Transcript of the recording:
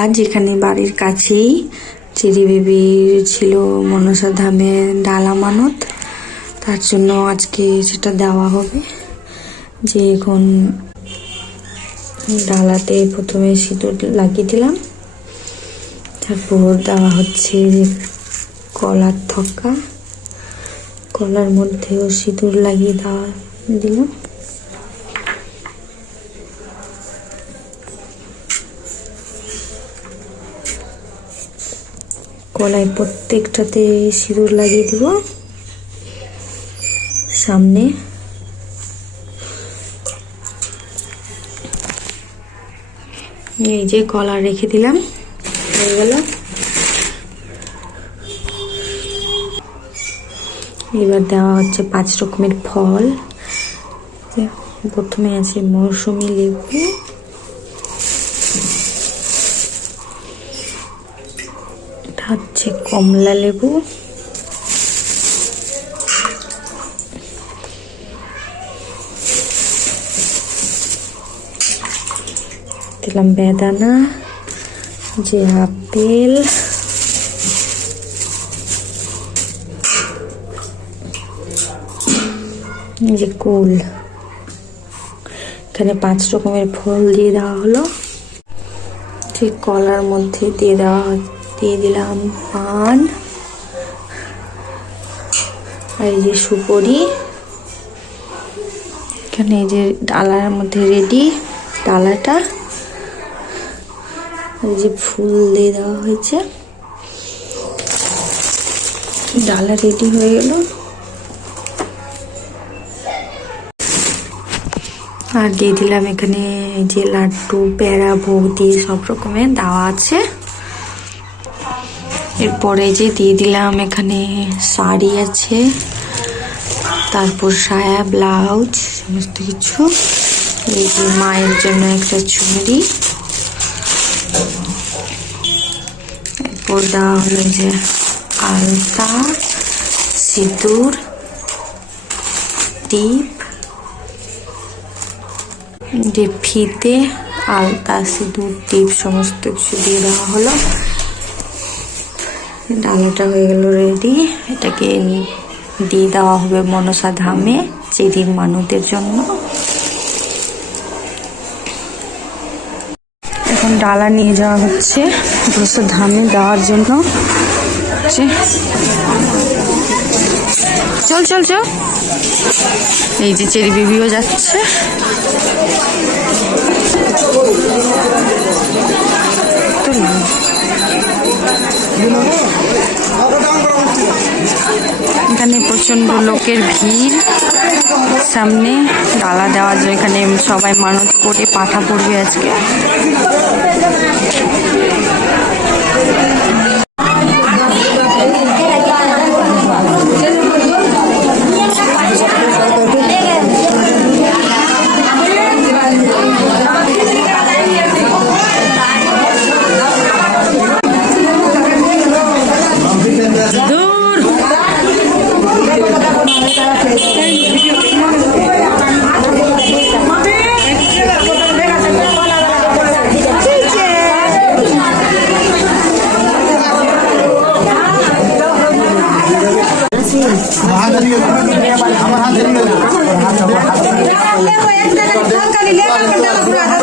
আজ এখানে বাড়ির কাছেই চেরি বেবির ছিল মনসা ধামে ডালা মানত। তার জন্য আজকে সেটা দেওয়া হবে। যে এখন ডালাতে প্রথমে সিঁদুর লাগিয়ে দিলাম। তারপর দেওয়া হচ্ছে যে কলার থক্কা কলার মধ্যেও সিঁদুর লাগিয়ে দেওয়া দিলাম। কলায় প্রত্যেকটাতে সিঁদুর লাগিয়ে দিব। সামনে। এই যে কলা রেখে দিলাম। হয়ে গেল। এবার দেওয়া হচ্ছে পাঁচ রকমের ফল। প্রথমে আছে মৌসুমি লেবু এটা হচ্ছে কমলা লেবু। দিলাম বেদানা, যে আপেল। যে কুল। এখানে পাঁচ রকমের ফল দিয়ে দেওয়া হলো। যে কলার মধ্যে দিয়ে দেওয়া হয়- দিয়ে দিলাম পান। আর এই যে সুপরি। এখানে এই যে ডালার মধ্যে রেডি ডালাটা। এই যে ফুল দিয়ে দেওয়া হয়েছে। ডালা রেডি হয়ে গেল। আর দিয়ে দিলাম এখানে যে লাড্ডু, প্যারা, ভোগ দিয়ে সব রকমের দেওয়া আছে। এরপরে যে দিয়ে দিলাম, এখানে শাড়ি আছে, তারপর সায়া, ব্লাউজ, সমস্ত কিছু। এই যে মায়ের জন্য একটা চুড়ি এরপর দেওয়া হলো যে আলতা, সিঁদুর টিপ যে ফিতে আলতা, সিঁদুর টিপ সমস্ত কিছু দিয়ে দেওয়া হলো। ডালাটা হয়ে গেল রেডি এটাকে দিয়ে দেওয়া হবে মনসা ধামে চেরির মানুষদের জন্য। এখন ডালা নিয়ে যাওয়া হচ্ছে মনসা ধামে দেওয়ার জন্য। চল চল চল। এই যে চেরি বেবিও যাচ্ছে। প্রচণ্ড লোকের ভিড়। সামনে ডালা দেওয়া জন্য এখানে সবাই মানত করে পাঠা পড়বে আজকে। হ্যাঁ